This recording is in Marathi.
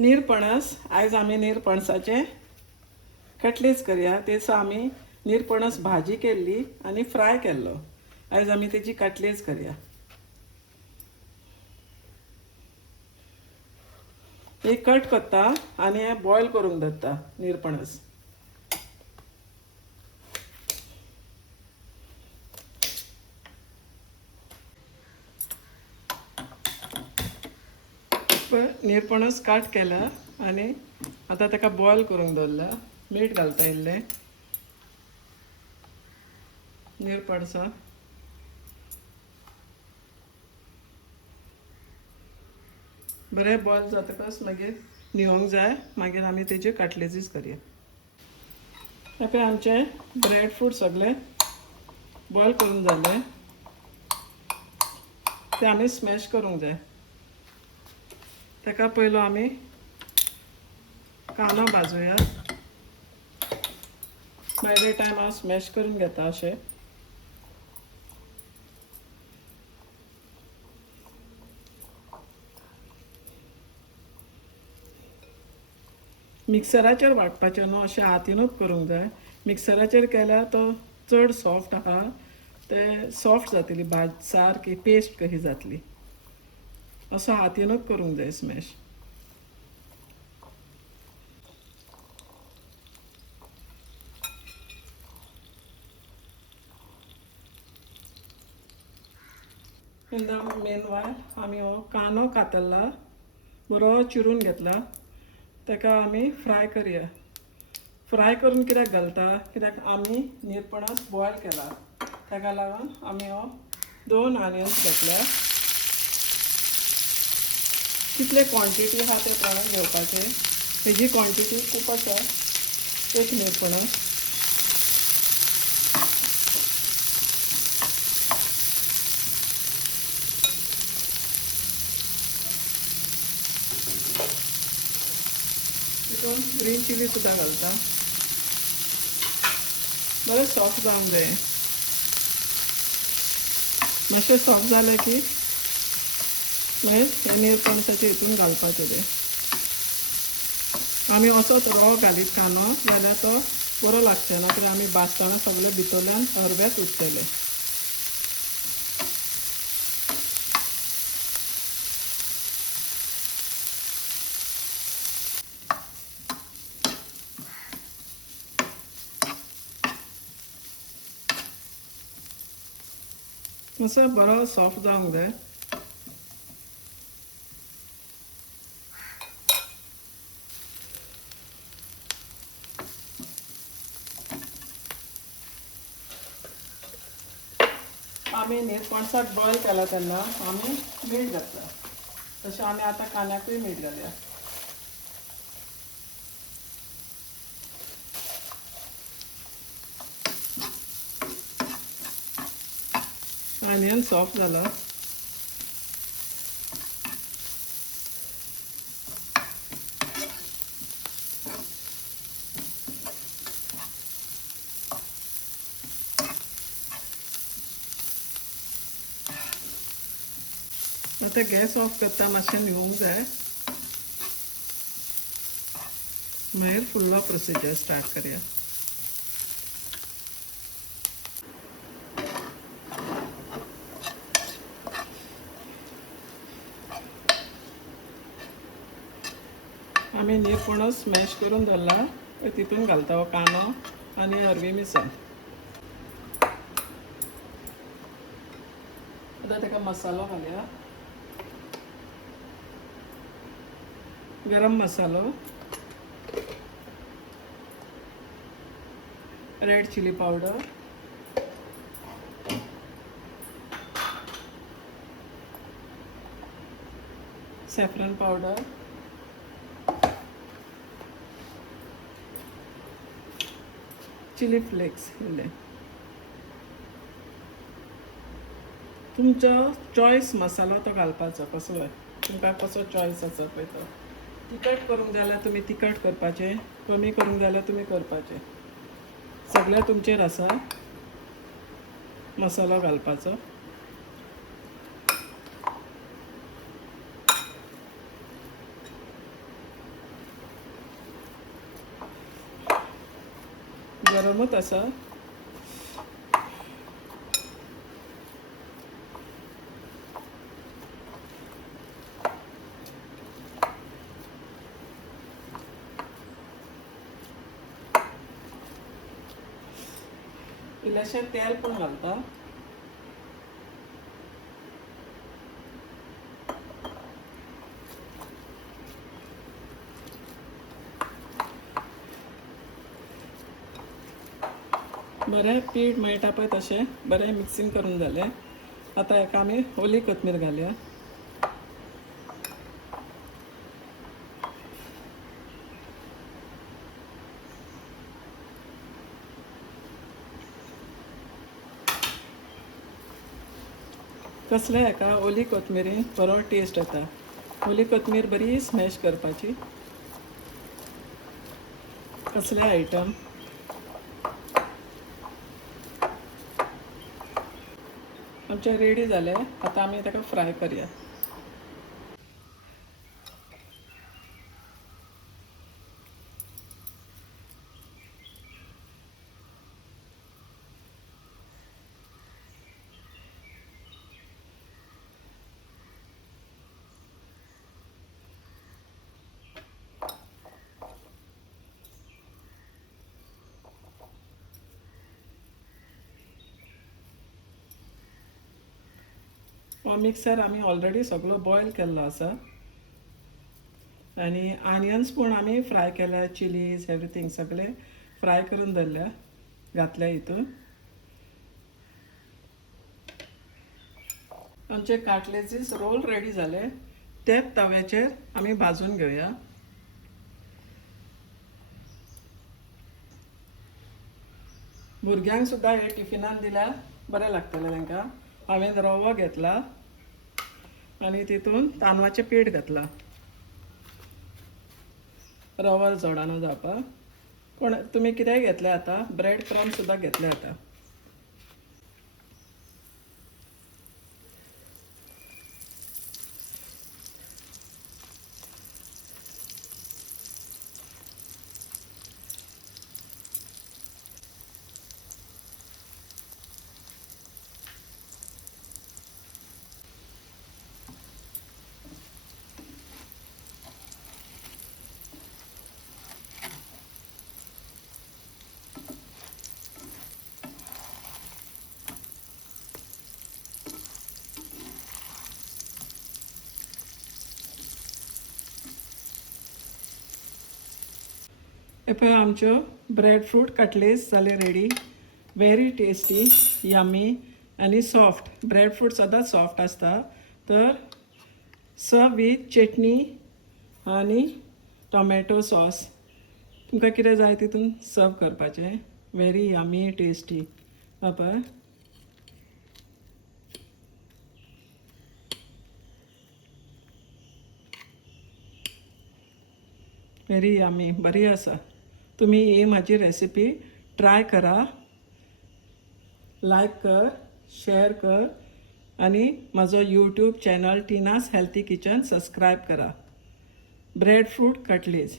निरपणस आयज आमी निरपणसाचे कटलेट्स करया। तेच आमी निरपणस भाजी केल्ली आनी फ्राय केल्लो। आयज आमी तेजी कटलेट्स करया। एक कट करता आनी हे बॉयल करूंक दवरता निरपणस। निरपणस काट केला आनी आतां ताका बॉयल करूंक दवरला। मीठ घालता इल्लें निरपणसा। बरें बॉयल जातकच मागीर न्हिवंक जाय। मागीर आमी तेजे कटलेसीस करया। ताका आमचे ब्रेड फ्रूट सगळे बॉयल करून जाले। ते आमी स्मॅश करूंक जाय। ताका पयलो आमी कांदो भाजूया। बाय द टायम हांव स्मॅश करून घेता अशें। मिक्सराचेर वांटपाचें न्हू, अशें हातीनूच करूंक जाय। मिक्सराचेर केल्यार तो चड सॉफ्ट आहा, ते सॉफ्ट जातली भाजी, सारकी पेस्ट कशी जातली। असो हातीनूच करूंक जाय स्मॅश। इन द मेनवायल आमी हो कांदो कातरला, बरो चिरून घेतला। ताका आमी फ्राय करया। फ्राय करून कित्याक घालता, कित्याक आमी निरपणस बॉयल केला। ताका लागून आमी हो 2 ऑनियन्स घेतल्या। कितले क्वॉन्टिटी आहा ते प्रमाण घेवपाचे। तेजी क्वॉन्टिटी खूब आसा। एक निरपणस तितून ग्रीन चिली सुद्दां घालता। बरें सॉफ्ट जावंक जाय। मातशें सॉफ्ट जालें की मागीर हे निरपणसाचे हितून घालपाचें ते। आमी असोच रॉ घालीत कांदो जाल्यार तो बरो लागचो ना, तर आमी भाजतना सगळे भितरल्यान हरव्यात उरतले। असो बरो सॉफ्ट जावंक जाय। आमी निरपणसाक बॉयल केला तेन्ना आमी मीठ घातला। तशें आमी आतां कांद्याकूय मीठ घालया। ऑनियन सॉफ्ट जालो। आतां गॅस ऑफ करता, मातशें न्हिवंक जाय। मागीर फुडलो प्रोसिजर स्टार्ट करया। आमी निरपणस स्मॅश करून दवरला, तितून घालता हो कांदो आनी हरवी मिरसांग। आतां ताका मसालो घालया। गरम मसालो, red chilli powder, saffron powder, chilli flakes इल्ले। तुमचो चॉयस मसालो तो घालपाचो, कसो जाय तुमकां, कसो चॉयस आसा पळय तो। तिखट करूंक जाय जाल्यार तुमी तिखट करपाचें, कमी करूंक जाय जाल्यार तुमी करपाचें। सगळें तुमचेर आसा मसालो घालपाचो। गरमूच आसा. इल्लेशें तेल पण घालता. बरें पीठ मेळटा पळय तशें बरें मिक्सिंग करून जालें. आतां हेका आमी ओली कोथमीर घालया. कसले हेका ओली कोथमिरी बरो टेस्ट येता. ओली कोथमीर बरी स्मॅश करपाची. कसले आयटम आमचे रेडी जाले. आतां आमी ताका फ्राय करया. हो मिक्सर आमी ऑलरेडी सगळो बॉयल केल्लो आसा. आनी आनियन्स पूण आमी फ्राय केल्या. चिलीज एवरीथींग सगळे फ्राय करून दवरल्या घातल्या हितून. आमचे काटलेजीस रोल रेडी जाले. तेच तव्याचेर आमी भाजून घेवया. भुरग्यांक सुद्दां हे टिफिनान दिल्यार बरें लागतलें तांकां. हांवें रवो घेतला आनी तितून तांदळाचें पीठ घातला रवो जोडानो जावपाक. पूण तुमी कितेंय घेतलें आतां. ब्रेड क्रम्स सुद्दां घेतले आतां. हे पळय आमच्यो ब्रेड फ्रूट कटलेट्स जाले रेडी. व्हेरी टेस्टी, यमी आनी सॉफ्ट. ब्रेड फ्रूट सदांच सॉफ्ट आसता. तर सर्व वीथ चटणी आनी टोमॅटो सॉस. तुमकां कितें जाय तितून सर्व करपाचें. Very yummy tasty. पळय व्हेरी यमी, बरी आसा. तुमी ही म्हाजी रेसिपी ट्राय करा. लायक कर, शेअर कर आनी म्हजो YouTube channel Tina's healthy kitchen subscribe करा. Breadfruit cutlets.